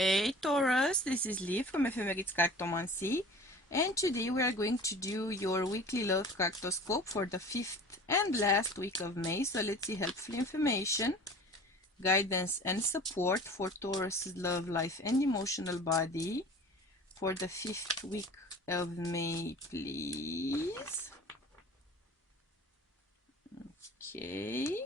Hey Taurus, this is Lee from Ephemerits Cartomancy, and today we are going to do your weekly love cartoscope for the 5th and last week of May. So let's see helpful information, guidance and support for Taurus's love life and emotional body for the 5th week of May, please. Okay.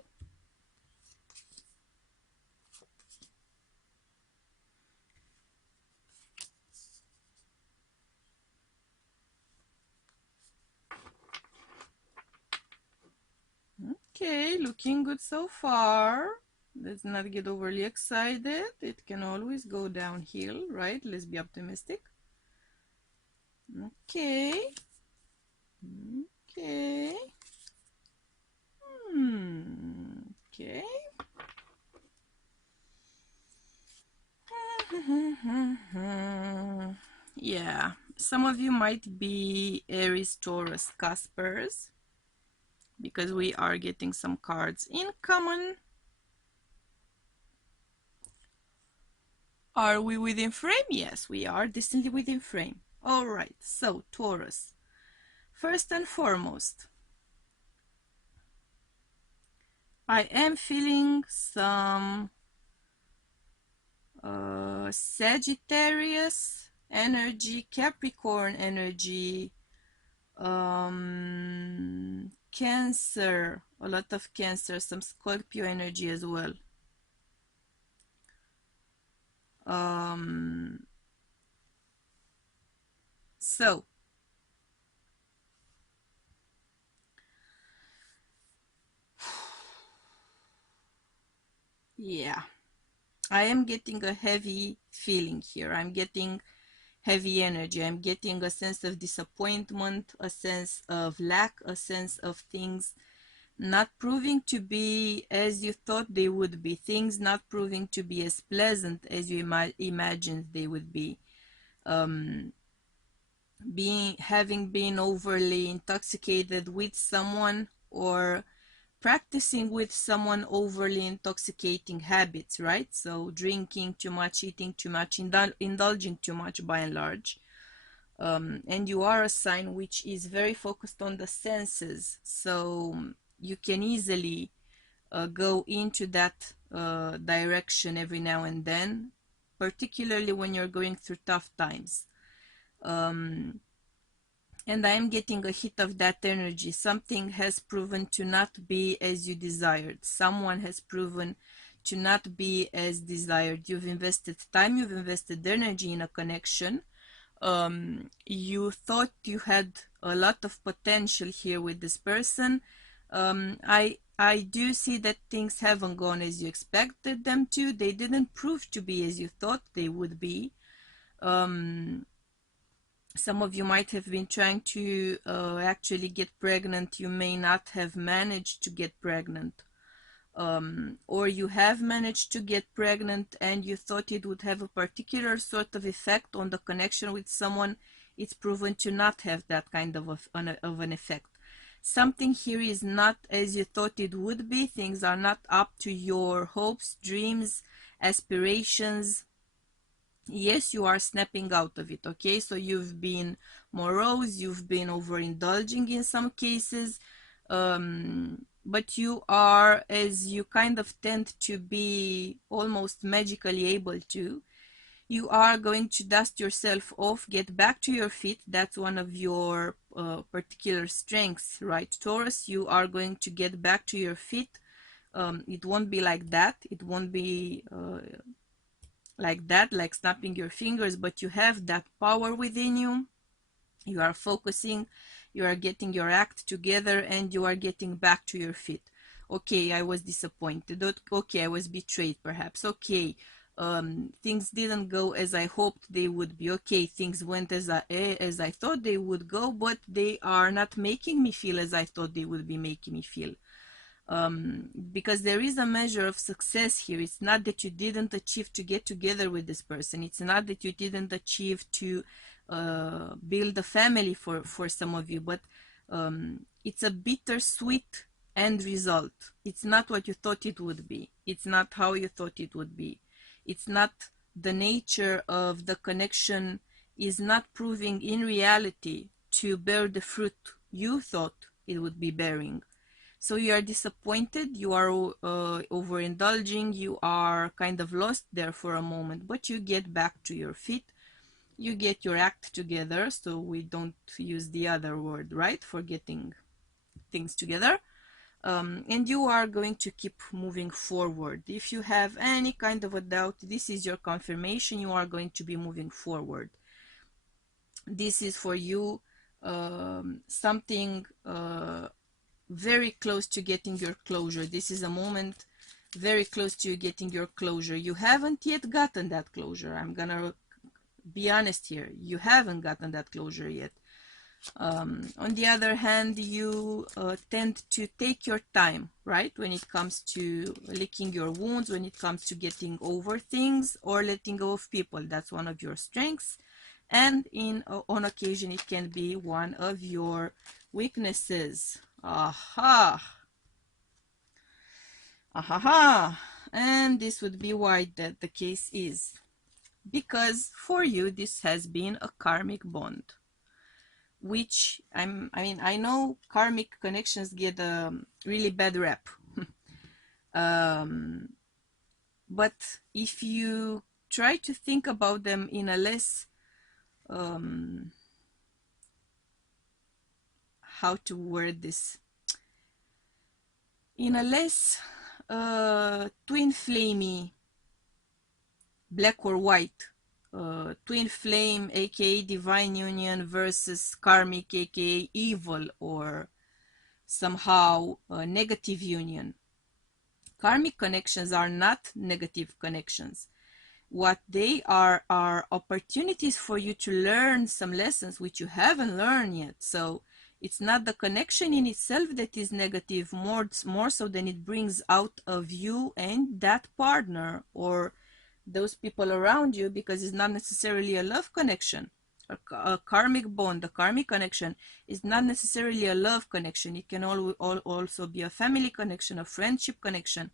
Okay, looking good so far. Let's not get overly excited. It can always go downhill, right? Let's be optimistic. Okay. Okay. Okay. Yeah, some of you might be Aries, Taurus, Caspers, because we are getting some cards in common. Are we within frame? Yes, we are distantly within frame. All right, so Taurus, first and foremost, I am feeling some Sagittarius energy, Capricorn energy, Cancer, a lot of Cancer, some Scorpio energy as well. So yeah, I am getting a heavy feeling here. I'm getting heavy energy. I'm getting a sense of disappointment, a sense of lack, a sense of things not proving to be as you thought they would be, things not proving to be as pleasant as you imagined they would be. Having been overly intoxicated with someone, or practicing with someone overly intoxicating habits, right? So drinking too much, eating too much, indulging too much by and large. And you are a sign which is very focused on the senses, so you can easily go into that direction every now and then, particularly when you're going through tough times. And I am getting a hit of that energy. Something has proven to not be as you desired. Someone has proven to not be as desired. You've invested time, you've invested energy in a connection. You thought you had a lot of potential here with this person. I do see that things haven't gone as you expected them to. They didn't prove to be as you thought they would be. Some of you might have been trying to actually get pregnant. You may not have managed to get pregnant. Or you have managed to get pregnant and you thought it would have a particular sort of effect on the connection with someone. It's proven to not have that kind of an effect. Something here is not as you thought it would be. Things are not up to your hopes, dreams, aspirations. Yes, you are snapping out of it, okay? So you've been morose, you've been overindulging in some cases, but you are, as you kind of tend to be almost magically able to, you are going to dust yourself off, get back to your feet. That's one of your particular strengths, right, Taurus? You are going to get back to your feet. It won't be like that. It won't be like that, like snapping your fingers, but you have that power within you. You are focusing, you are getting your act together, and you are getting back to your feet. Okay, I was disappointed. Okay, I was betrayed, perhaps. Okay, things didn't go as I hoped they would be. Okay, things went as I thought they would go, but they are not making me feel as I thought they would be making me feel. Because there is a measure of success here. It's not that you didn't achieve to get together with this person. It's not that you didn't achieve to build a family for some of you, but it's a bittersweet end result. It's not what you thought it would be. It's not how you thought it would be. It's not the nature of the connection is not proving in reality to bear the fruit you thought it would be bearing. So you are disappointed, you are overindulging, you are kind of lost there for a moment, but you get back to your feet, you get your act together, so we don't use the other word, right, for getting things together. And you are going to keep moving forward. If you have any kind of a doubt, this is your confirmation. You are going to be moving forward. This is for you something very close to getting your closure. This is a moment very close to you getting your closure. You haven't yet gotten that closure. I'm gonna be honest here. You haven't gotten that closure yet. On the other hand, you tend to take your time, right, when it comes to licking your wounds, when it comes to getting over things or letting go of people. That's one of your strengths, and on occasion it can be one of your weaknesses. Aha, aha, and this would be why that the case is because for you this has been a karmic bond, which I mean, I know karmic connections get a really bad rap. But if you try to think about them in a less, how to word this, in a less twin flamey, black or white, twin flame aka divine union versus karmic aka evil or somehow negative union. Karmic connections are not negative connections. What they are opportunities for you to learn some lessons which you haven't learned yet. So it's not the connection in itself that is negative, more so than it brings out of you and that partner or those people around you, because it's not necessarily a love connection. A karmic bond, a karmic connection is not necessarily a love connection. It can also be a family connection, a friendship connection,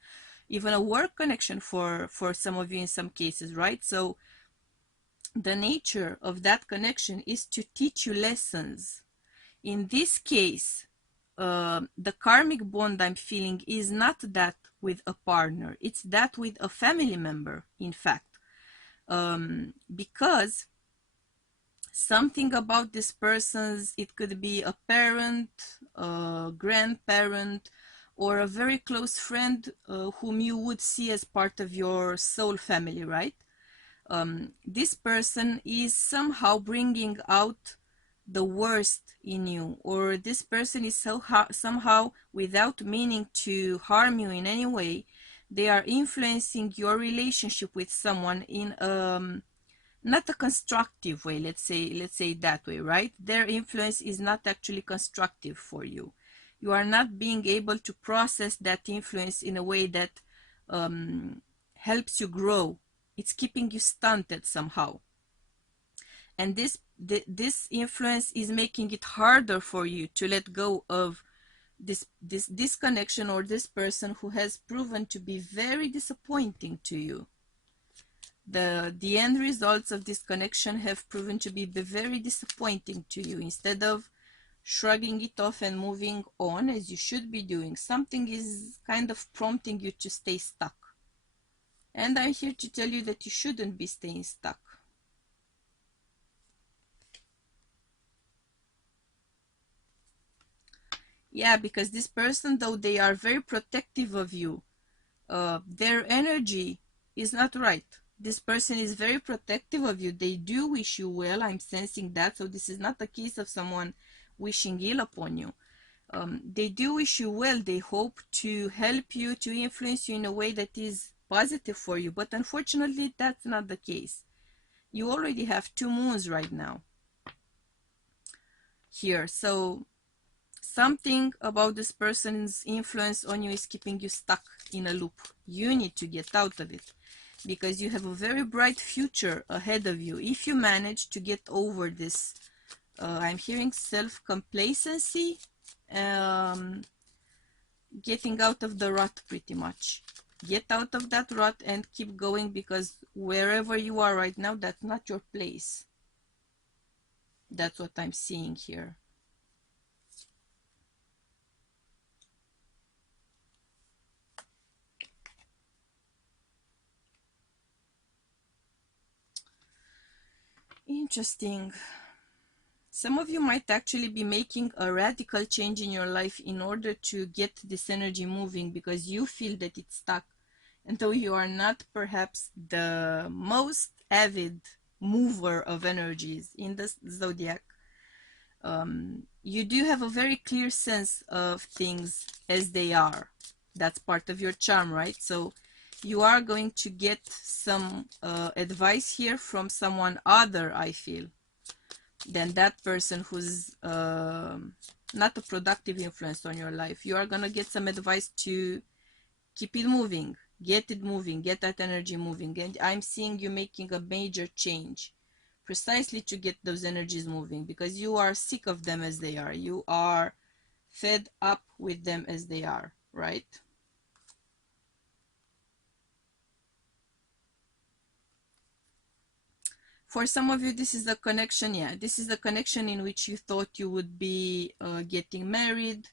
even a work connection for some of you in some cases, right? So the nature of that connection is to teach you lessons. In this case, the karmic bond I'm feeling is not that with a partner, it's that with a family member, in fact, because something about this person's, it could be a parent, a grandparent, or a very close friend whom you would see as part of your soul family, right? This person is somehow bringing out the worst in you, or this person is somehow, without meaning to harm you in any way, they are influencing your relationship with someone in not a constructive way, let's say it that way, right? Their influence is not actually constructive for you. You are not being able to process that influence in a way that helps you grow. It's keeping you stunted somehow. And this influence is making it harder for you to let go of this connection or this person who has proven to be very disappointing to you. The end results of this connection have proven to be very disappointing to you. Instead of shrugging it off and moving on as you should be doing, something is kind of prompting you to stay stuck. And I'm here to tell you that you shouldn't be staying stuck. Yeah, because this person, though they are very protective of you, their energy is not right. This person is very protective of you. They do wish you well. I'm sensing that. So this is not a case of someone wishing ill upon you. They do wish you well. They hope to help you, to influence you in a way that is positive for you. But unfortunately, that's not the case. You already have 2 moons right now here. So something about this person's influence on you is keeping you stuck in a loop. You need to get out of it, because you have a very bright future ahead of you if you manage to get over this. I'm hearing self-complacency, getting out of the rut pretty much. Get out of that rut and keep going, because wherever you are right now, that's not your place. That's what I'm seeing here. Interesting. Some of you might actually be making a radical change in your life in order to get this energy moving, because you feel that it's stuck. And though you are not perhaps the most avid mover of energies in the zodiac, you do have a very clear sense of things as they are. That's part of your charm, right? So you are going to get some advice here from someone other, I feel, than that person who's not a productive influence on your life. You are going to get some advice to keep it moving, get it moving, get that energy moving. And I'm seeing you making a major change precisely to get those energies moving, because you are sick of them as they are. You are fed up with them as they are, right? For some of you, this is a connection. Yeah, this is a connection in which you thought you would be getting married,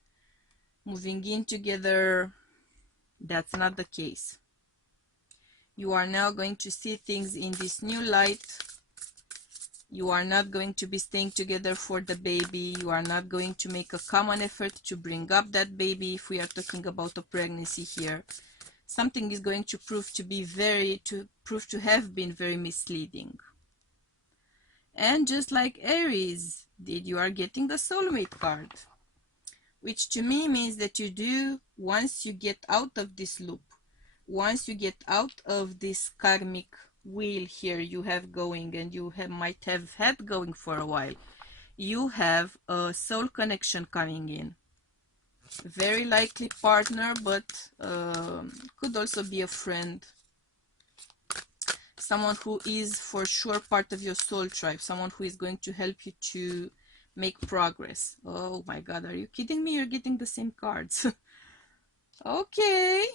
moving in together. That's not the case. You are now going to see things in this new light. You are not going to be staying together for the baby. You are not going to make a common effort to bring up that baby. If we are talking about a pregnancy here, something is going to prove to have been very misleading. And just like Aries did, you are getting the soulmate card, which to me means that you do, once you get out of this loop, once you get out of this karmic wheel here you have going, and you might have had going for a while, you have a soul connection coming in. Very likely partner, but could also be a friend. Someone who is for sure part of your soul tribe, someone who is going to help you to make progress. Oh my God, are you kidding me? You're getting the same cards. Okay.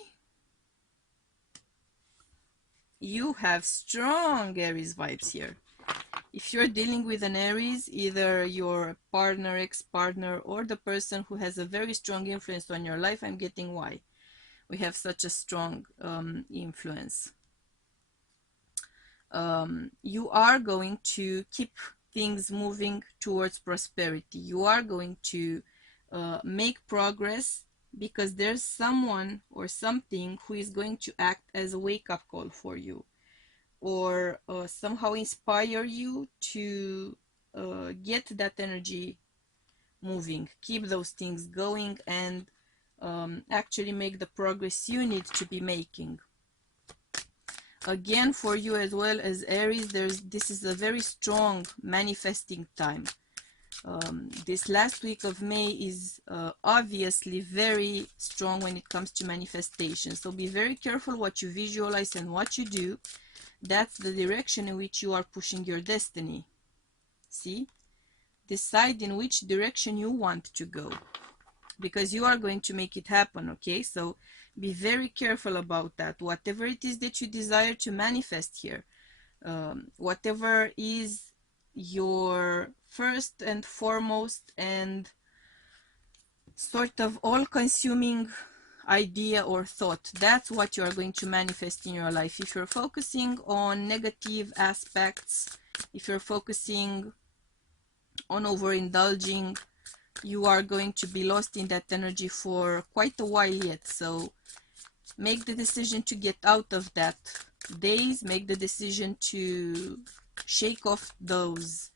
You have strong Aries vibes here. If you're dealing with an Aries, either your partner, ex-partner, or the person who has a very strong influence on your life, I'm getting why we have such a strong influence. You are going to keep things moving towards prosperity. You are going to make progress, because there's someone or something who is going to act as a wake-up call for you, or somehow inspire you to get that energy moving, keep those things going, and actually make the progress you need to be making. Again, for you as well as Aries, this is a very strong manifesting time. This last week of May is obviously very strong when it comes to manifestation. So be very careful what you visualize and what you do. That's the direction in which you are pushing your destiny. See? Decide in which direction you want to go, because you are going to make it happen, okay? So be very careful about that. Whatever it is that you desire to manifest here, whatever is your first and foremost and sort of all-consuming idea or thought, that's what you are going to manifest in your life. If you're focusing on negative aspects, if you're focusing on overindulging, you are going to be lost in that energy for quite a while yet. So make the decision to get out of that daze, make the decision to shake off those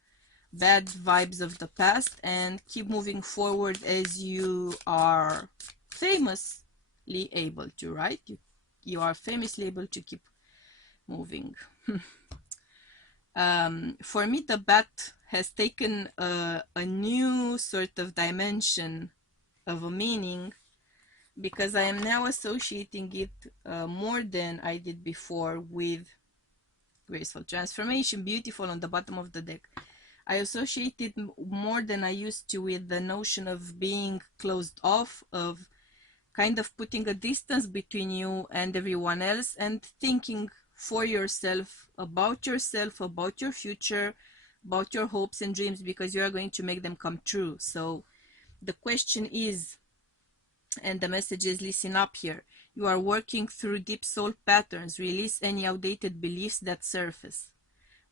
bad vibes of the past and keep moving forward as you are famously able to, right? You are famously able to keep moving. For me, the bat has taken a new sort of dimension of a meaning, because I am now associating it more than I did before with graceful transformation, beautiful on the bottom of the deck. I associate it more than I used to with the notion of being closed off, of kind of putting a distance between you and everyone else, and thinking for yourself, about your future, about your hopes and dreams, because you are going to make them come true. So the question is, and the message is, listen up here. You are working through deep soul patterns. Release any outdated beliefs that surface.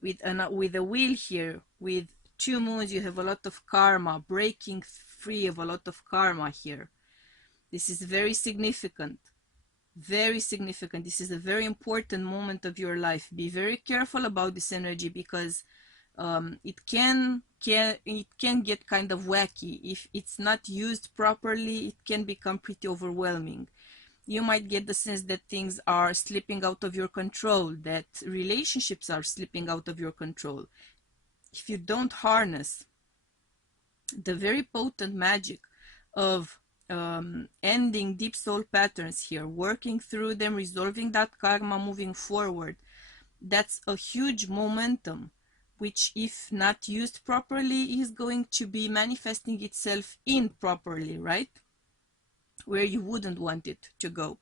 With a wheel here, with 2 moons, you have a lot of karma, breaking free of a lot of karma here. This is very significant. Very significant. This is a very important moment of your life. Be very careful about this energy, because it can get kind of wacky. If it's not used properly, it can become pretty overwhelming. You might get the sense that things are slipping out of your control, that relationships are slipping out of your control. If you don't harness the very potent magic of ending deep soul patterns here, working through them, resolving that karma, moving forward, that's a huge momentum, which, if not used properly, is going to be manifesting itself improperly, right? Where you wouldn't want it to go.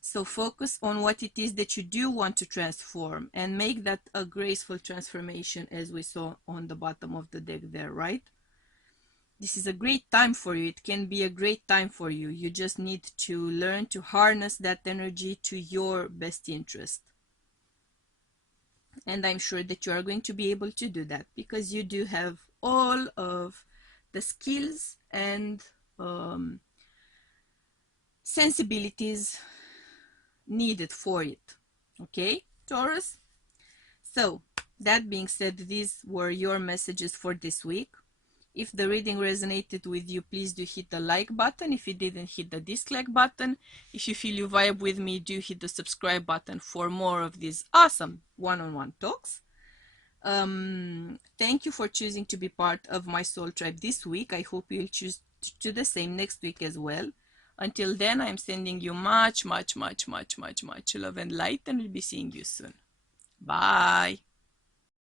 So focus on what it is that you do want to transform, and make that a graceful transformation, as we saw on the bottom of the deck there, right? This is a great time for you. It can be a great time for you. You just need to learn to harness that energy to your best interest. And I'm sure that you are going to be able to do that, because you do have all of the skills and sensibilities needed for it. Okay, Taurus? So, that being said, these were your messages for this week. If the reading resonated with you, please do hit the like button. If it didn't, hit the dislike button. If you feel you vibe with me, do hit the subscribe button for more of these awesome one-on-one talks. Thank you for choosing to be part of my soul tribe this week. I hope you'll choose to do the same next week as well. Until then, I'm sending you much love and light, and we'll be seeing you soon. Bye.